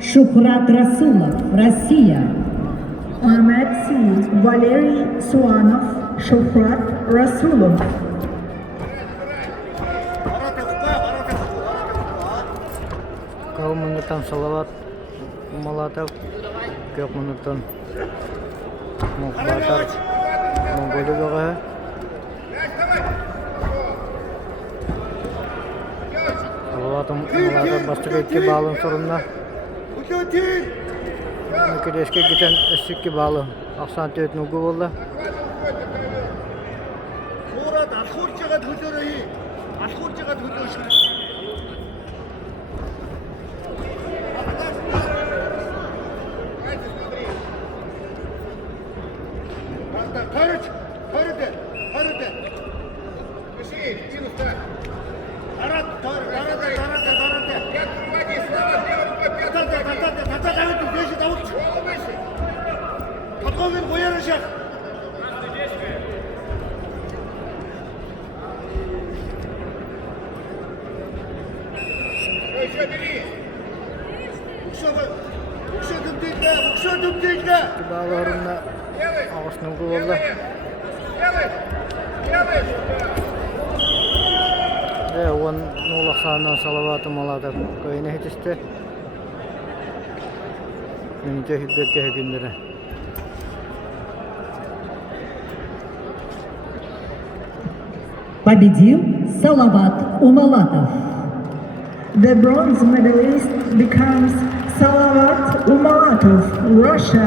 Шухрат Расулов, Россия. Ahmed C. Валерий Суанов, Шухрат Расулов. Кау минуттан Салават Умалатов, 40 минуттан Мухбатар Монголияға. Салават Умалатов бастығы 2 балын сұрынна. Мүкедеске кетен 3-2 балы. Ақсан төт нүгі болды. Мурат Ашхурчаға төлөрөй. Ашхурчаға төлөрөй. Карыч, карыды. Пошли, минус так. Тарат. Я курбади слава сделать по пятому. Давид, выше, Давид. Выше. Подковин боярышах. Еще бери. Букша дүмдейді. Баларында ағыс нүгі болды. Он нулақсанынан Салават Умалатов көйіне хетісті. Минуте хүббекке хүгіндірі. Победил Салават Умалатов. The bronze medalist becomes Salavat Umalatov, Russia.